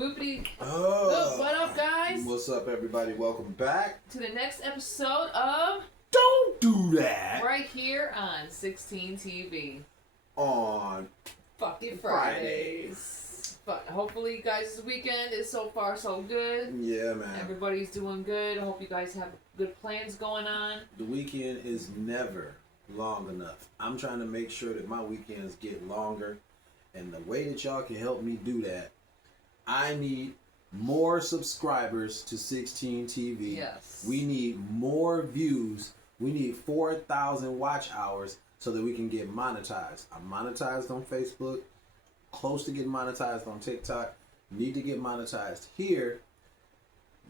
Boopity. Oh, What up, guys? What's up, everybody? Welcome back To the next episode of Don't Do That right here on 16 TV. on Fucking Fridays. But hopefully, you guys' weekend is so far so good. Yeah, man. Everybody's doing good. I hope you guys have good plans going on. The weekend is never long enough. I'm trying to make sure that my weekends get longer, and the way that y'all can help me do that, I need more subscribers to 16 TV. Yes. We need more views. We need 4,000 watch hours so that we can get monetized. I'm monetized on Facebook, close to getting monetized on TikTok, need to get monetized here.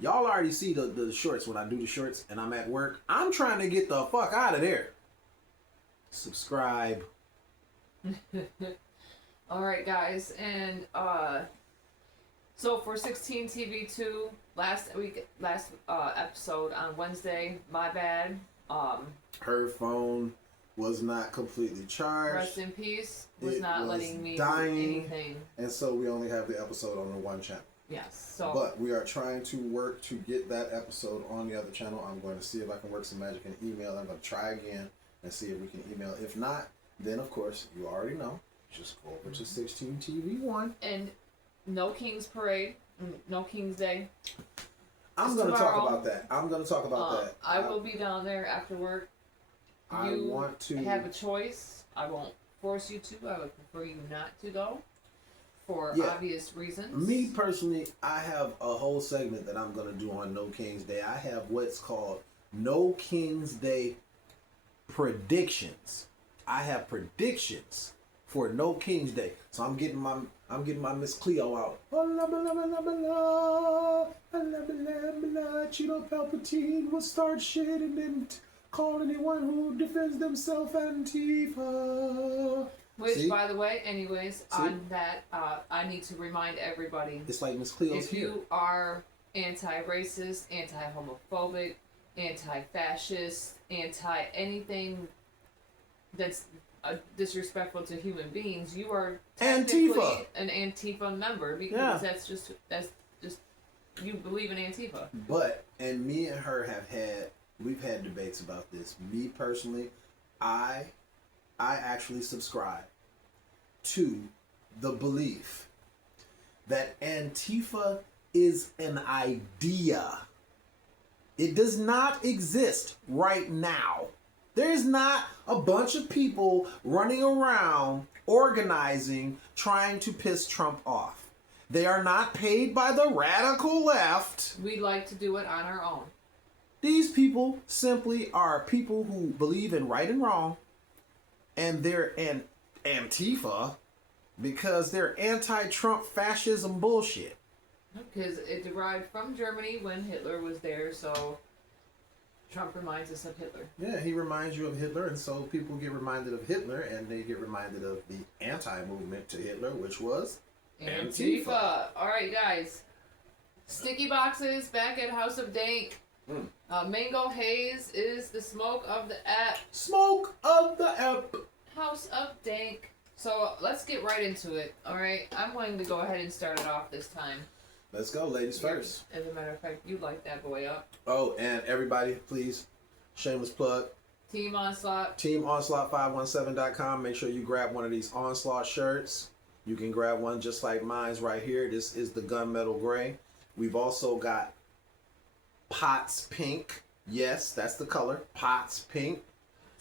Y'all already see the shorts when I do the shorts and I'm at work. I'm trying to get the fuck out of there. Subscribe. All right, guys, and so for 16 TV2, last episode on Wednesday, my bad. Her phone was not completely charged. Rest in peace. Was It not was letting me dying. do anything. And so we only have the episode on the one channel. Yes. So. But we are trying to work to get that episode on the other channel. I'm going to see if I can work some magic in email. I'm going to try again and see if we can email. If not, then of course, you already know. Just go over to 16 TV1. And no King's Parade. No King's Day. I'm going to talk about that. I will be down there after work. I want to have a choice. I won't force you to. I would prefer you not to go for obvious reasons. Me personally, I have a whole segment that I'm going to do on No King's Day. I have what's called No King's Day predictions. I have predictions for No King's Day. So I'm getting my Miss Cleo out. Cheeto Palpatine will start shit and then call anyone who defends themselves Antifa. Which, See? by the way, anyways, on that, I need to remind everybody. It's like Miss Cleo's if here. You are anti-racist, anti-homophobic, anti-fascist, anti-anything that's disrespectful to human beings, you are technically Antifa. An Antifa member because that's just you believe in Antifa. But and me and her we've had debates about this. Me personally, I actually subscribe to the belief that Antifa is an idea. It does not exist right now. There's not a bunch of people running around organizing, trying to piss Trump off. They are not paid by the radical left. We like to do it on our own. These people simply are people who believe in right and wrong, and they're an Antifa because they're anti-Trump fascism bullshit. Because it derived from Germany when Hitler was there, so Trump reminds us of Hitler. Yeah, he reminds you of Hitler, and so people get reminded of Hitler, and they get reminded of the anti-movement to Hitler, which was Antifa. All right, guys. Sticky boxes back at House of Dank. Mango Haze is the smoke of the app. Smoke of the app. House of Dank. So let's get right into it. All right, I'm going to go ahead and start it off this time. Let's go, ladies first. As a matter of fact, you light that boy up. Oh, and everybody, please, shameless plug. Team Onslaught. TeamOnslaught517.com. Make sure you grab one of these Onslaught shirts. You can grab one just like mine's right here. This is the gunmetal gray. We've also got Potts Pink. Yes, that's the color. Potts Pink.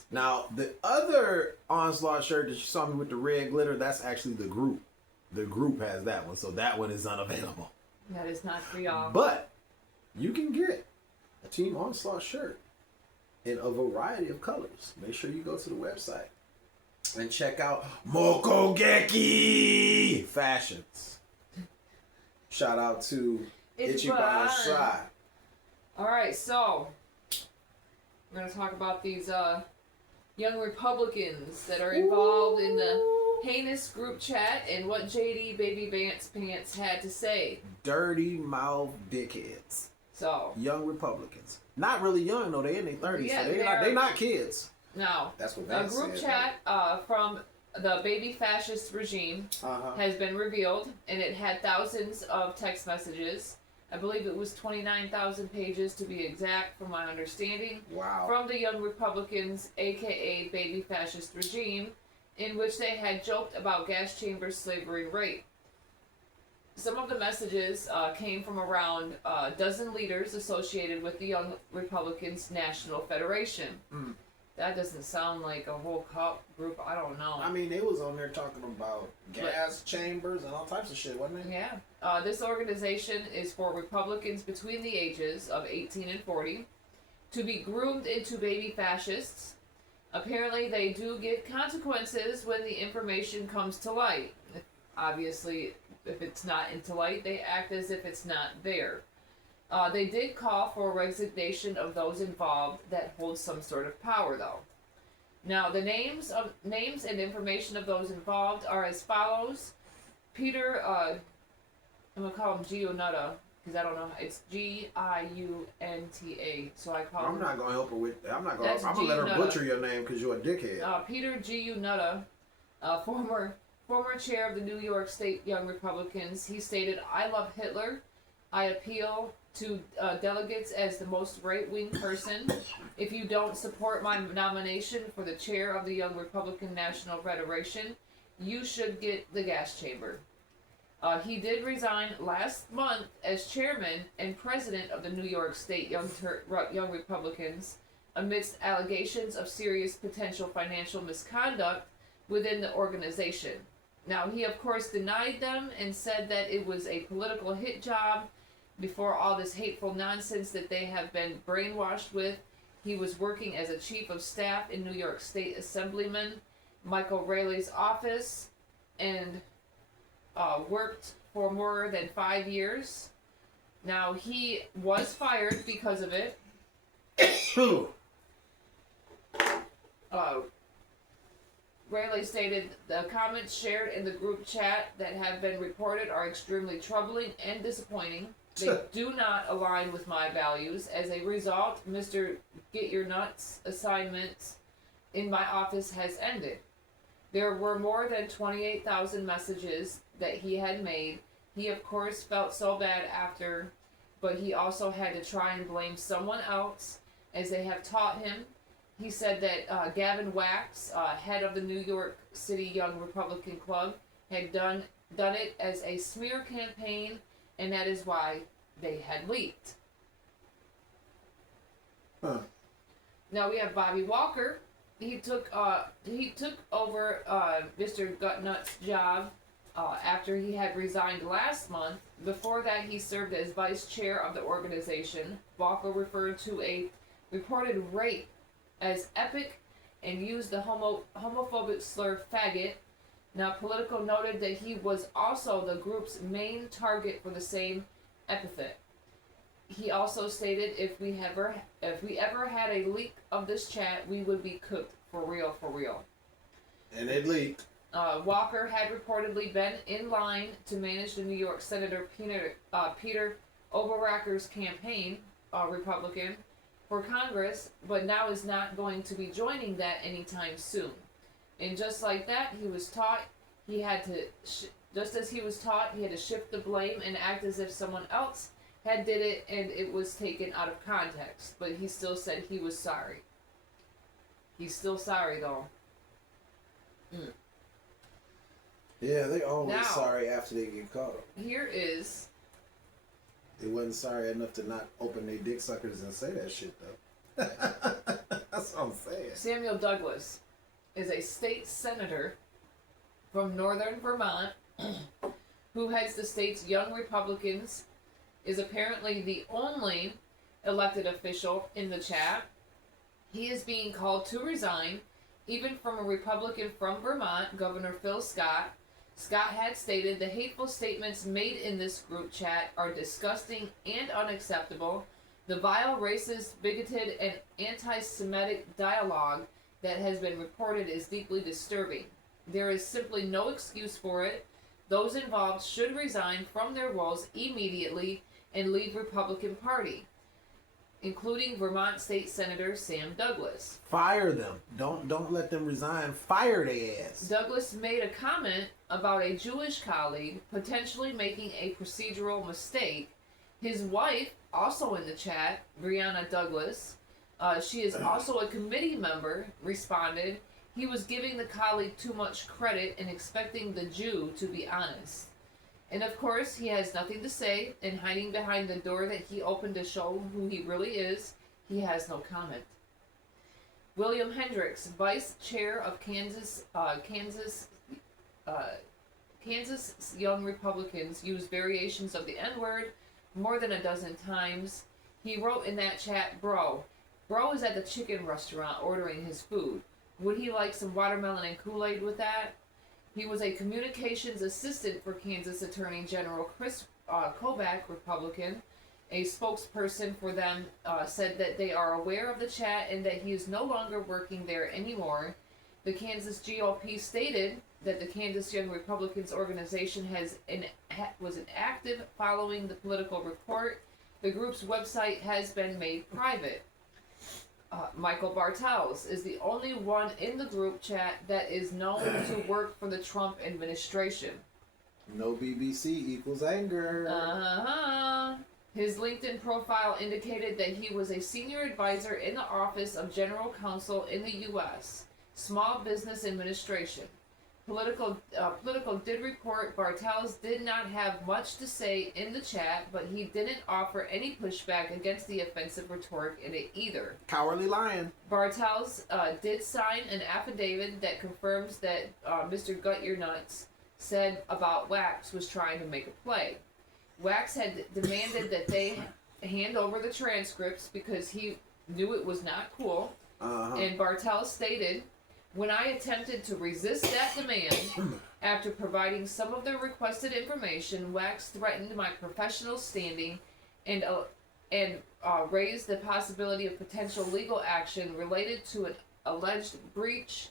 Now, the other Onslaught shirt that you saw me with the red glitter, that's actually the group. The group has that one, so that one is unavailable. That is not for y'all. But you can get a Team Onslaught shirt in a variety of colors. Make sure you go to the website and check out Mokogeki Fashions. Shout out to Ichiban Sai. Alright, so we're going to talk about these young Republicans that are involved in the heinous group chat and what JD Baby Pants had to say. Dirty mouth dickheads. So young Republicans. Not really young though, they in their 30s, yeah, so they're not kids. No. That's what a group chat from the baby fascist regime has been revealed, and it had thousands of text messages. I believe it was 29,000 pages to be exact, from my understanding. Wow. From the Young Republicans, aka baby fascist regime, in which they had joked about gas chambers, slavery, and rape. Some of the messages came from around a dozen leaders associated with the Young Republicans National Federation. Mm. That doesn't sound like a whole cult group. I don't know. I mean, they was on there talking about gas chambers and all types of shit, wasn't they? Yeah. This organization is for Republicans between the ages of 18 and 40 to be groomed into baby fascists. Apparently, they do get consequences when the information comes to light. Obviously, if it's not into light, they act as if it's not there. They did call for resignation of those involved that hold some sort of power, though. Now, the names and information of those involved are as follows. Peter, I'm gonna call him Giunutta, because I don't know. It's Giunta, so I call him. I'm not gonna help her with. I'm not gonna. That's I'm gonna let her Giunutta. butcher your name because you're a dickhead. Peter Giunutta, former chair of the New York State Young Republicans, he stated, "I love Hitler. I appeal to delegates as the most right-wing person. If you don't support my nomination for the chair of the Young Republican National Federation, you should get the gas chamber." He did resign last month as chairman and president of the New York State Young Republicans amidst allegations of serious potential financial misconduct within the organization. Now, he of course denied them and said that it was a political hit job before all this hateful nonsense that they have been brainwashed with. He was working as a chief of staff in New York State Assemblyman Michael Rayleigh's office and worked for more than 5 years. Now, he was fired because of it. Rayleigh stated, "The comments shared in the group chat that have been reported are extremely troubling and disappointing. They do not align with my values. As a result, Mr. Get Your Nuts assignments in my office has ended." There were more than 28,000 messages that he had made. He, of course, felt so bad after, but he also had to try and blame someone else, as they have taught him. He said that Gavin Wax, head of the New York City Young Republican Club, had done it as a smear campaign, and that is why they had leaked. Huh. Now we have Bobby Walker. He took over Mr. Gutnut's job after he had resigned last month. Before that, he served as vice chair of the organization. Walker referred to a reported rape as epic and used the homophobic slur faggot. Now, Politico noted that he was also the group's main target for the same epithet. He also stated, if we ever had a leak of this chat, we would be cooked for real, for real. And it leaked. Walker had reportedly been in line to manage the New York Senator Peter Oberacker's campaign, Republican, for Congress, but now is not going to be joining that anytime soon. And just like that, he was taught he had to, just as he was taught, he had to shift the blame and act as if someone else had did it, and it was taken out of context. But he still said he was sorry. He's still sorry, though. Mm. Yeah, they always Now, sorry after they get caught. Here is... They wasn't sorry enough to not open their dick suckers and say that shit, though. That's what I'm saying. Samuel Douglas is a state senator from northern Vermont who heads the state's Young Republicans, is apparently the only elected official in the chat. He is being called to resign, even from a Republican from Vermont, Governor Phil Scott. Scott had stated the hateful statements made in this group chat are disgusting and unacceptable. The vile, racist, bigoted, and anti-Semitic dialogue that has been reported is deeply disturbing. There is simply no excuse for it. Those involved should resign from their roles immediately and leave Republican Party. including Vermont State Senator Sam Douglas. Fire them. Don't let them resign. Fire their ass. Douglas made a comment about a Jewish colleague potentially making a procedural mistake. His wife, also in the chat, Brianna Douglas, she is also a committee member, responded, he was giving the colleague too much credit and expecting the Jew to be honest. And of course, he has nothing to say, and hiding behind the door that he opened to show who he really is, he has no comment. William Hendricks, vice chair of Kansas Young Republicans, used variations of the N-word more than a dozen times. He wrote in that chat, Bro is at the chicken restaurant ordering his food. Would he like some watermelon and Kool-Aid with that? He was a communications assistant for Kansas Attorney General Chris Kobach, Republican. A spokesperson for them said that they are aware of the chat and that he is no longer working there anymore. The Kansas GOP stated that the Kansas Young Republicans organization was inactive following the political report. The group's website has been made private. Michael Bartels is the only one in the group chat that is known to work for the Trump administration. No BBC equals anger. His LinkedIn profile indicated that he was a senior advisor in the Office of General Counsel in the U.S. Small Business Administration. Political did report Bartels did not have much to say in the chat, but he didn't offer any pushback against the offensive rhetoric in it either. Cowardly lion. Bartels did sign an affidavit that confirms that Mr. Gut Your Nuts said about Wax was trying to make a play. Wax had demanded that they hand over the transcripts because he knew it was not cool. And Bartels stated, when I attempted to resist that demand, after providing some of the requested information, Wax threatened my professional standing and raised the possibility of potential legal action related to an alleged breach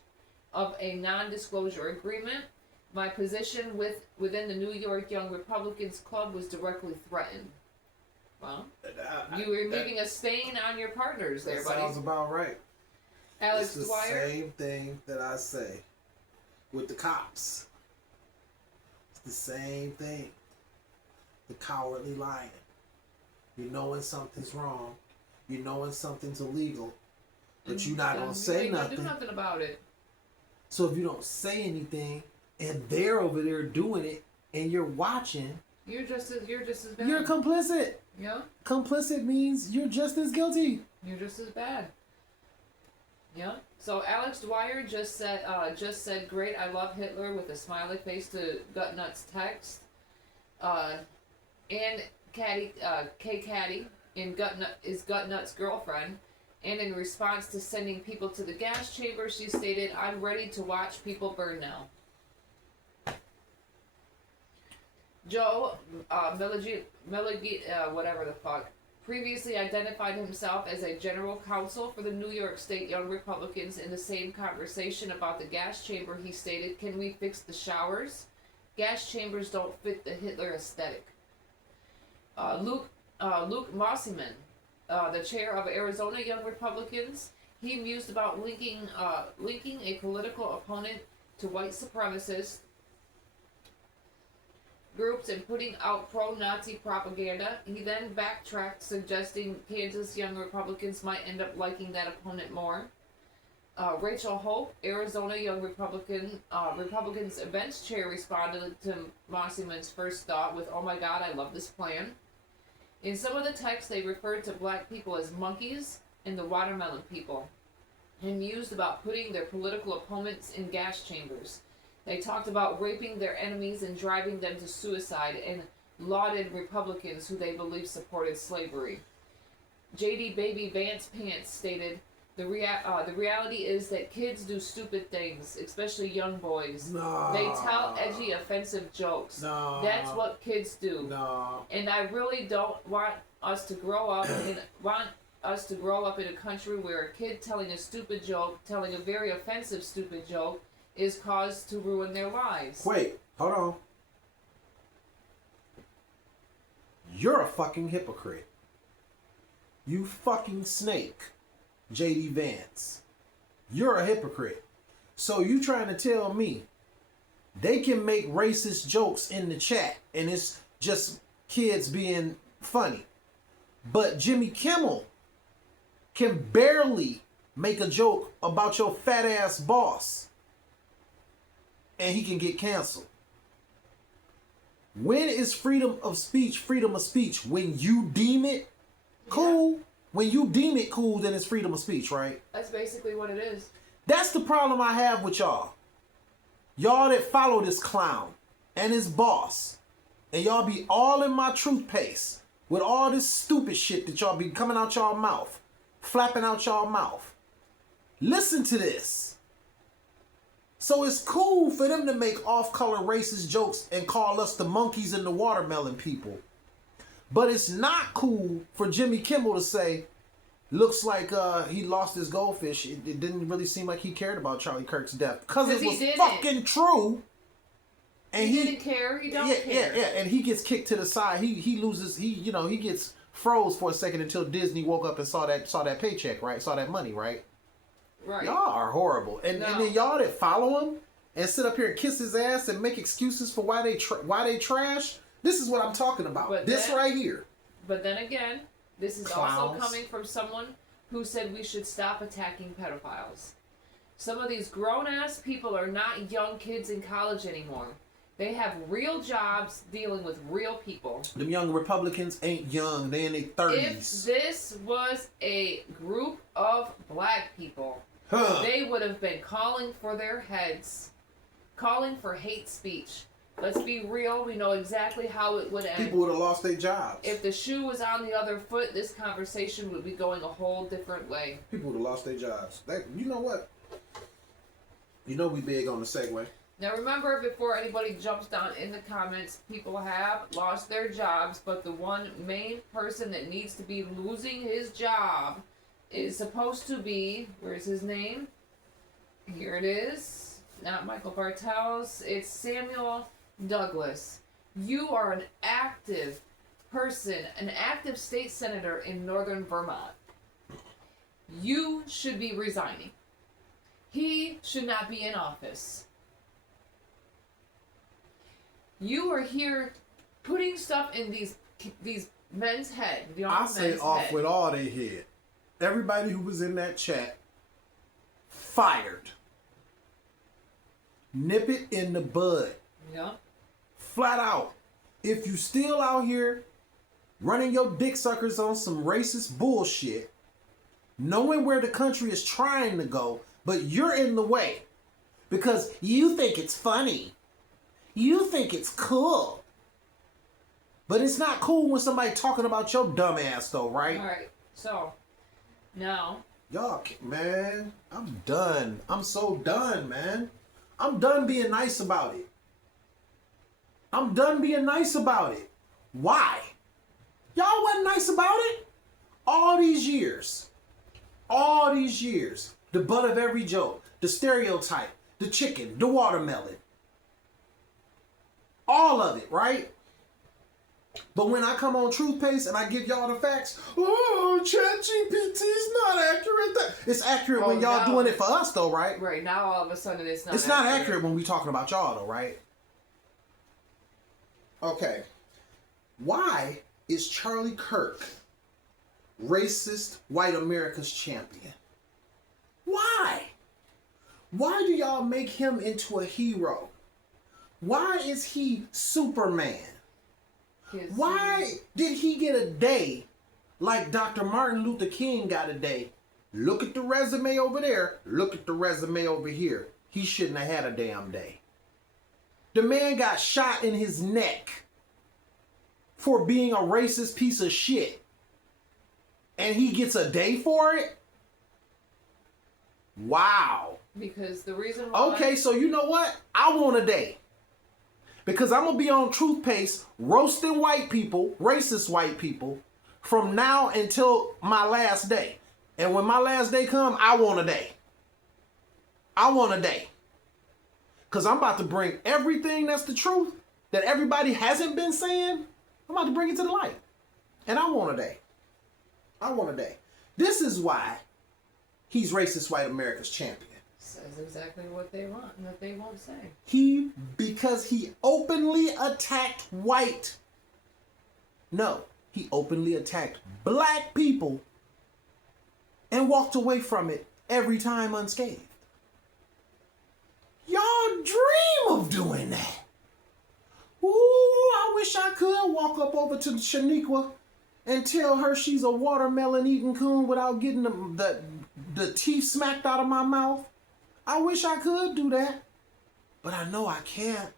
of a non-disclosure agreement. My position within the New York Young Republicans Club was directly threatened. Well, you were leaving a stain on your partners there, buddy. Sounds about right. Alex it's the Dwyer. Same thing that I say with the cops. It's the same thing. The cowardly lion. You know when something's wrong. You know when something's illegal. But you're not going to say nothing. Do nothing about it. So if you don't say anything and they're over there doing it and you're watching, you're just as bad. You're complicit. Yeah. Complicit means you're just as guilty. You're just as bad. Yeah. So Alex Dwyer just said, great, I love Hitler with a smiley face to Gut Nuts text. And Kay Caddy is Gut Nuts' girlfriend. And in response to sending people to the gas chamber, she stated, I'm ready to watch people burn now. Joe whatever the fuck, previously identified himself as a general counsel for the New York State Young Republicans. In the same conversation about the gas chamber, he stated, can we fix the showers? Gas chambers don't fit the Hitler aesthetic. Luke Mossyman, the chair of Arizona Young Republicans, he mused about linking a political opponent to white supremacist groups and putting out pro-Nazi propaganda. He then backtracked, suggesting Kansas Young Republicans might end up liking that opponent more. Rachel Hope, Arizona Young Republicans events chair, responded to Mossyman's first thought with, oh my god, I love this plan. In some of the text, they referred to black people as monkeys and the watermelon people, and mused about putting their political opponents in gas chambers. They talked about raping their enemies and driving them to suicide, and lauded Republicans who they believed supported slavery. J.D. Baby Vance Pants stated, the reality is that kids do stupid things, especially young boys. No. They tell edgy, offensive jokes. No. That's what kids do. No. And I really don't want us to grow up in a country where a kid telling a stupid joke, telling a very offensive stupid joke, is cause to ruin their lives. Wait, hold on. You're a fucking hypocrite. You fucking snake, JD Vance. You're a hypocrite. So you trying to tell me they can make racist jokes in the chat and it's just kids being funny. But Jimmy Kimmel can barely make a joke about your fat ass boss and he can get canceled. When is freedom of speech freedom of speech? When you deem it cool? Yeah. When you deem it cool, then it's freedom of speech, right? That's basically what it is. That's the problem I have with y'all. Y'all that follow this clown and his boss. And y'all be all in my truth paste with all this stupid shit that y'all be coming out y'all mouth. Flapping out y'all mouth. Listen to this. So it's cool for them to make off-color racist jokes and call us the monkeys and the watermelon people. But it's not cool for Jimmy Kimmel to say, looks like he lost his goldfish. It didn't really seem like he cared about Charlie Kirk's death. Because it was fucking true. And he didn't care. He don't care. Yeah. And he gets kicked to the side. He loses. He gets froze for a second until Disney woke up and saw that paycheck, right? Saw that money, right? Right. Y'all are horrible. And then y'all that follow him and sit up here and kiss his ass and make excuses for why they trash. This is what I'm talking about. Right here. But then again, this is also coming from someone who said we should stop attacking pedophiles. Some of these grown-ass people are not young kids in college anymore. They have real jobs dealing with real people. Them young Republicans ain't young. They in their 30s. If this was a group of black people, they would have been calling for their heads, calling for hate speech. Let's be real. We know exactly how it would end. People would have lost their jobs. If the shoe was on the other foot, this conversation would be going a whole different way. People would have lost their jobs. You know what? You know we big on the segue. Now remember, before anybody jumps down in the comments, people have lost their jobs, but the one main person that needs to be losing his job is supposed to be, where's his name? Here it is. Not Michael Bartels. It's Samuel Douglas. You are an active person, an active state senator in northern Vermont. You should be resigning. He should not be in office. You are here putting stuff in these men's head. I say off with all they head. Everybody who was in that chat, fired. Nip it in the bud. Yeah. Flat out. If you still out here running your dick suckers on some racist bullshit, knowing where the country is trying to go, but you're in the way because you think it's funny. You think it's cool. But it's not cool when somebody talking about your dumb ass though, right? Alright, so now. Y'all, man, I'm done. I'm so done, man. I'm done being nice about it. I'm done being nice about it. Why? Y'all wasn't nice about it? All these years. The butt of every joke. The stereotype. The chicken. The watermelon. All of it, right? But when I come on Truth Paste and I give y'all the facts, ChatGPT is not accurate. It's accurate when y'all doing it for us, though, right? Right, now all of a sudden it's not. It's not accurate when we talking about y'all, though, right? Okay. Why is Charlie Kirk racist white America's champion? Why? Why do y'all make him into a hero? Why is he Superman? Why did he get a day like Dr. Martin Luther King got a day? Look at the resume over there. Look at the resume over here. He shouldn't have had a damn day. The man got shot in his neck for being a racist piece of shit. And he gets a day for it? Wow. Because the reason why... Okay, so you know what? I want a day. Because I'm going to be on Truth Paste roasting white people, racist white people, from now until my last day. And when my last day come, I want a day. I want a day. Because I'm about to bring everything that's the truth that everybody hasn't been saying. I'm about to bring it to the light. And I want a day. I want a day. This is why he's racist white America's champion. Says exactly what they want and that they won't say. Because he openly attacked white. No, he openly attacked black people and walked away from it every time unscathed. Y'all dream of doing that. Ooh, I wish I could walk up over to Shaniqua and tell her she's a watermelon eating coon without getting the teeth smacked out of my mouth. I wish I could do that, but I know I can't.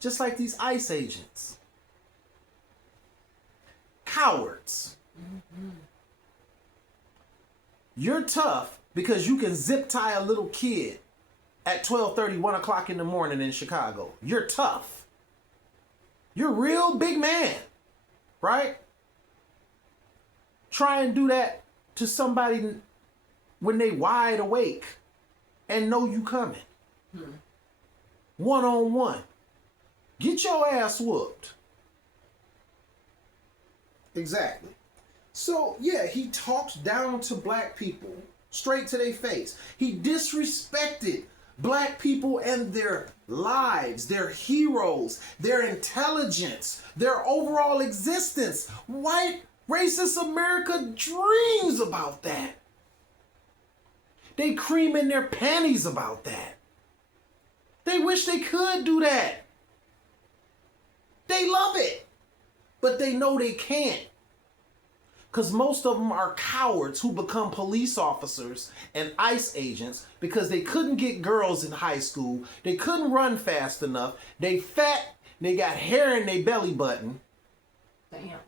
Just like these ICE agents. Cowards. Mm-hmm. You're tough because you can zip tie a little kid at 12:30, 1 o'clock in the morning in Chicago. You're tough. You're a real big man, right? Try and do that to somebody when they wide awake and know you coming. One-on-one. Get your ass whooped. Exactly. So, yeah, he talked down to black people straight to their face. He disrespected black people and their lives, their heroes, their intelligence, their overall existence. White racist America dreams about that. They cream in their panties about that. They wish they could do that. They love it, but they know they can't. Because most of them are cowards who become police officers and ICE agents because they couldn't get girls in high school. They couldn't run fast enough. They fat. They got hair in their belly button. Damn.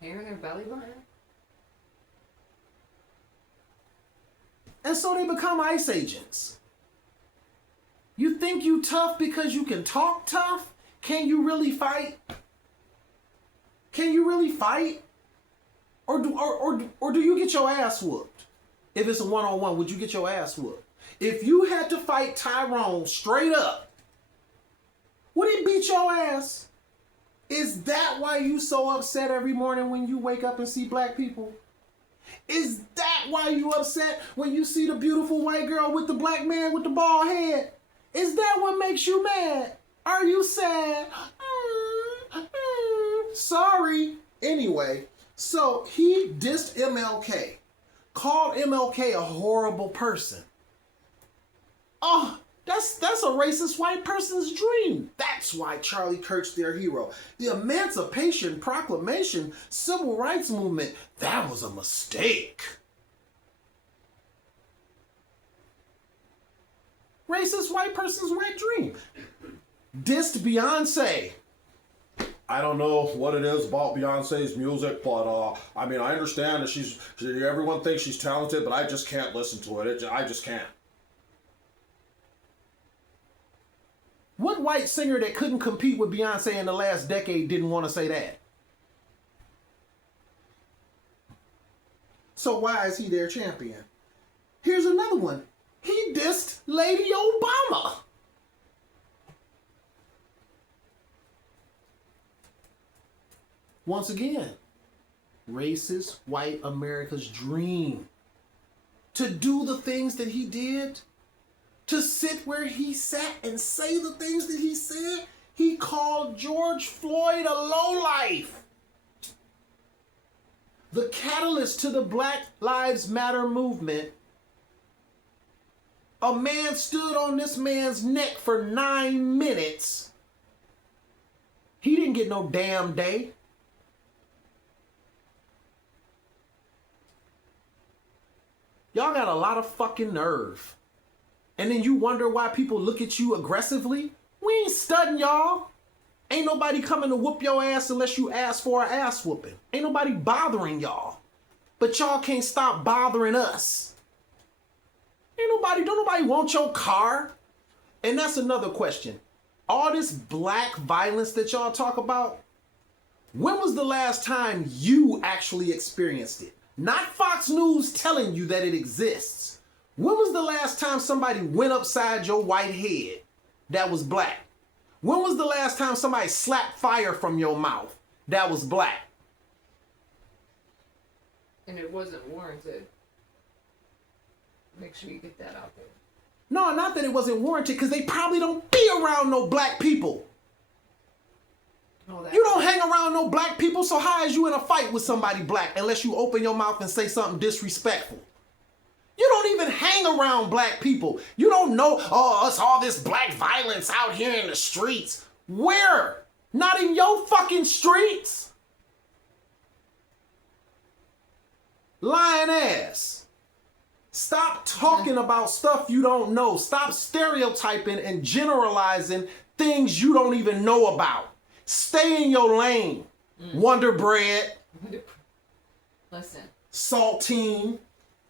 Hair in their belly button? And so they become ICE agents. You think you tough because you can talk tough? Can you really fight? Can you really fight? Or do you get your ass whooped? If it's a one-on-one, would you get your ass whooped? If you had to fight Tyrone straight up, would he beat your ass? Is that why you so upset every morning when you wake up and see black people? Is that why you upset when you see the beautiful white girl with the black man with the bald head? Is that what makes you mad? Are you sad? Sorry. Anyway, so he dissed MLK, called MLK a horrible person. Oh, that's a racist white person's dream. That's why Charlie Kirk's their hero. The Emancipation Proclamation, Civil Rights Movement, that was a mistake. Racist white person's wet dream. Dissed Beyonce. I don't know what it is about Beyonce's music, but I mean, I understand that everyone thinks she's talented, but I just can't listen to it. I just can't. What white singer that couldn't compete with Beyonce in the last decade didn't want to say that? So why is he their champion? Here's another one. He dissed Lady Obama. Once again, racist white America's dream. To do the things that he did, to sit where he sat and say the things that he said. He called George Floyd a lowlife. The catalyst to the Black Lives Matter movement. A man stood on this man's neck for 9 minutes. He didn't get no damn day. Y'all got a lot of fucking nerve. And then you wonder why people look at you aggressively? We ain't studying y'all. Ain't nobody coming to whoop your ass unless you ask for an ass whooping. Ain't nobody bothering y'all. But y'all can't stop bothering us. Don't nobody want your car. And that's another question. All this black violence that y'all talk about, when was the last time you actually experienced it? Not Fox News telling you that it exists. When was the last time somebody went upside your white head that was black? When was the last time somebody slapped fire from your mouth that was black? And it wasn't warranted. Make sure you get that out there. No, not that it wasn't warranted, because they probably don't be around no black people. Oh, You don't hang around no black people, so how is you in a fight with somebody black unless you open your mouth and say something disrespectful? You don't even hang around black people. You don't know, oh, it's all this black violence out here in the streets. Where? Not in your fucking streets. Lying ass. Stop talking about stuff you don't know. Stop stereotyping and generalizing things you don't even know about. Stay in your lane. Wonder Bread. Listen. Saltine.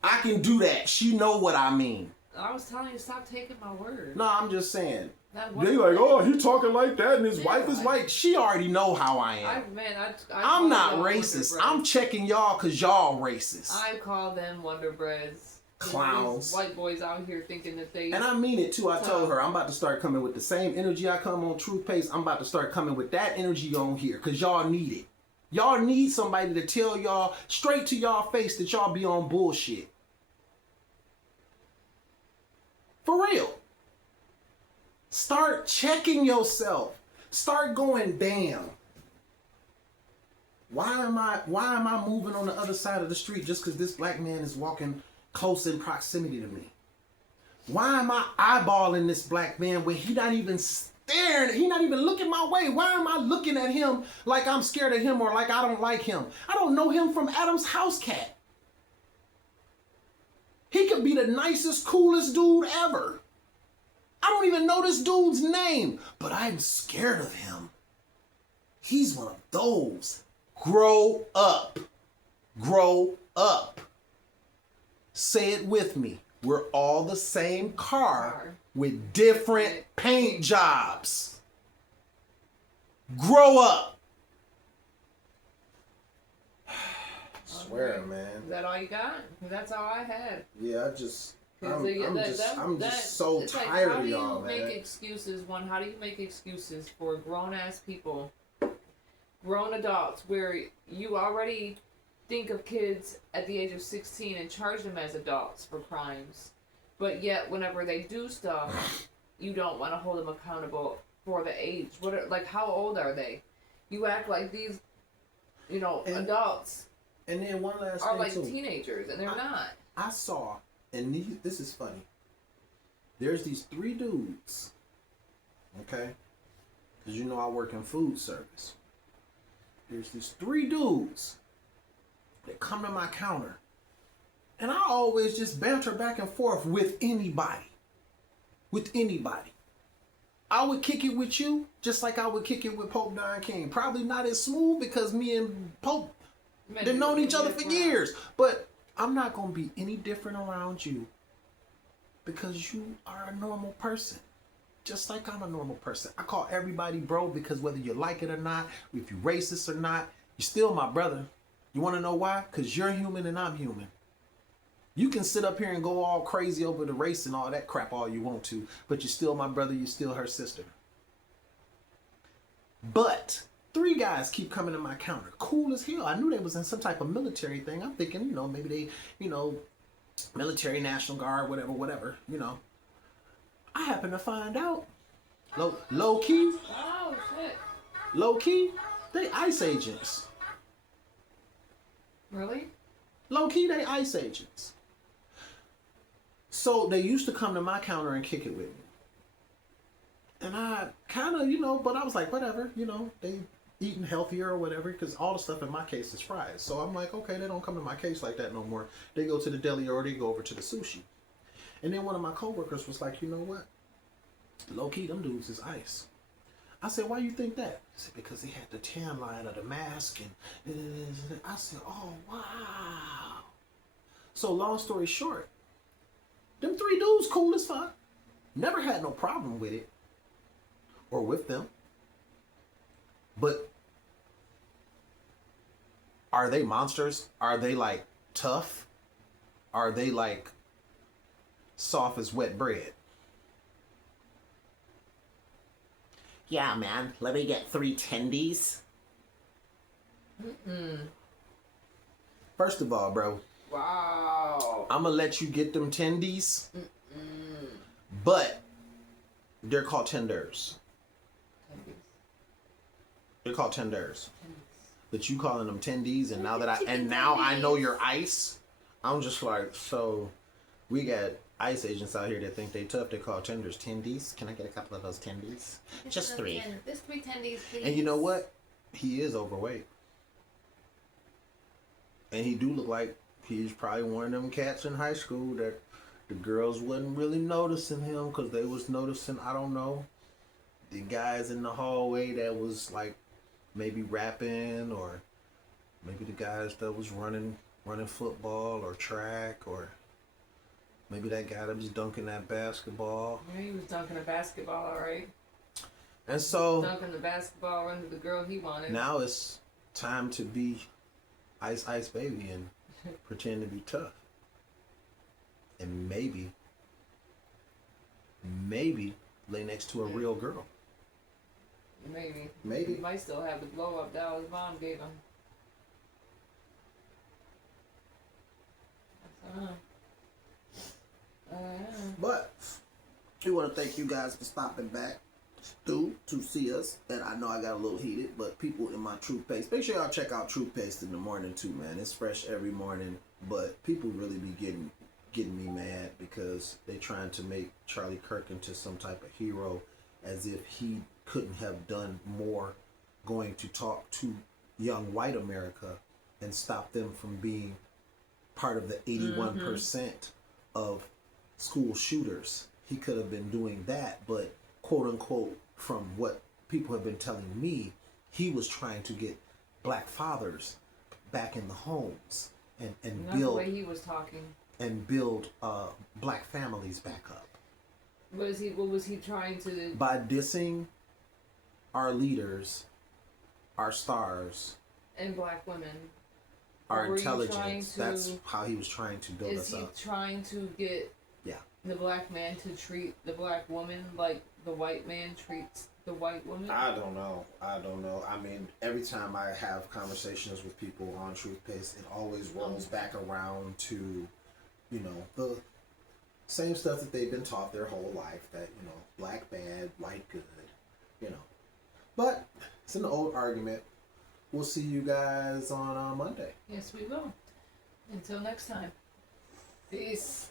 I can do that. She know what I mean. I was telling you, stop taking my word. No, I'm just saying. They like, oh, he talking like that, and his wife is Like, she already know how I am. I'm not racist. I'm checking y'all because y'all racist. I call them Wonder Breads. Clowns. These white boys out here thinking that they... And I mean it too. I told her I'm about to start coming with the same energy I come on Truth Paste. I'm about to start coming with that energy on here because y'all need it. Y'all need somebody to tell y'all straight to y'all face that y'all be on bullshit. For real. Start checking yourself. Start going, damn. Why am I moving on the other side of the street just because this black man is walking close in proximity to me? Why am I eyeballing this black man when he not even staring? He not even looking my way. Why am I looking at him like I'm scared of him or like I don't like him? I don't know him from Adam's house cat. He could be the nicest, coolest dude ever. I don't even know this dude's name, but I'm scared of him. He's one of those. Grow up. Grow up. Say it with me. We're all the same car with different paint jobs. Grow up. I swear, man. Is that all you got? That's all I had. Yeah, I'm just so tired of y'all, man. How do you make excuses? How do you make excuses for grown-ass people, grown adults, where you already think of kids at the age of 16 and charge them as adults for crimes, but yet whenever they do stuff, you don't want to hold them accountable for the age. How old are they? You act like these, adults. And then one last are thing like too. Teenagers, and they're not. I saw, and this is funny. There's these 3 dudes, okay? Because I work in food service. There's these 3 dudes that come to my counter, and I always just banter back and forth with anybody. With anybody. I would kick it with you just like I would kick it with Pope Don King. Probably not as smooth because me and Pope they've known each other for years. But I'm not going to be any different around you because you are a normal person. Just like I'm a normal person. I call everybody bro because whether you like it or not, if you're racist or not, you're still my brother. You want to know why? Because you're human and I'm human. You can sit up here and go all crazy over the race and all that crap all you want to, but you're still my brother, you're still her sister. But 3 guys keep coming to my counter. Cool as hell. I knew they was in some type of military thing. I'm thinking, maybe they, military, National Guard, whatever. I happen to find out, low key. Oh, shit. Low key, they ICE agents. Really? Low key, they ICE agents. So they used to come to my counter and kick it with me. And I kind of, but I was like, whatever, they eating healthier or whatever, because all the stuff in my case is fried. So I'm like, okay, they don't come to my case like that no more. They go to the deli or they go over to the sushi. And then one of my coworkers was like, you know what? Low key, them dudes is ICE. I said, why you think that? He said, because they had the tan line of the mask. And I said, oh, wow. So long story short, them 3 dudes cool as fuck. Never had no problem with it or with them. But are they monsters? Are they like tough? Are they like soft as wet bread? Yeah, man. Let me get 3 tendies. First of all, bro, Wow. I'm gonna let you get them tendies, but they're called tenders. They're called tenders. But you calling them tendies, and now I know your ice. I'm just like, so we got ICE agents out here that think they tough. They call tenders tendies. Can I get a couple of those tendies? Just 3. Just 3 tendies, please. And you know what? He is overweight. And he do look like he's probably one of them cats in high school that the girls wasn't really noticing him because they was noticing, I don't know, the guys in the hallway that was like maybe rapping, or maybe the guys that was running football or track, or maybe that guy that was dunking that basketball. Yeah, he was dunking a basketball, all right. And so Dunking the basketball, running to the girl he wanted. now it's time to be Ice Baby and pretend to be tough. And maybe lay next to a real girl. Maybe. He might still have the blow up doll his mom gave him. But we want to thank you guys for stopping back through to see us. And I know I got a little heated, but people in my Truth Paste, make sure y'all check out Truth Paste in the morning too, man. It's fresh every morning, but people really be getting me mad because they trying to make Charlie Kirk into some type of hero, as if he couldn't have done more going to talk to young white America and stop them from being part of the 81% of school shooters. He could have been doing that, but quote unquote, from what people have been telling me, he was trying to get black fathers back in the homes and build the way he was talking. And build black families back up. What was he trying to do? By dissing our leaders, our stars, and black women, our intelligence. That's how he was trying to build us up. Is he trying to get the black man to treat the black woman like the white man treats the white woman? I don't know. I mean, every time I have conversations with people on Truth Paste, it always rolls back around to, you know, the same stuff that they've been taught their whole life, that, you know, black bad, white good, you know. But it's an old argument. We'll see you guys on Monday. Yes, we will. Until next time. Peace.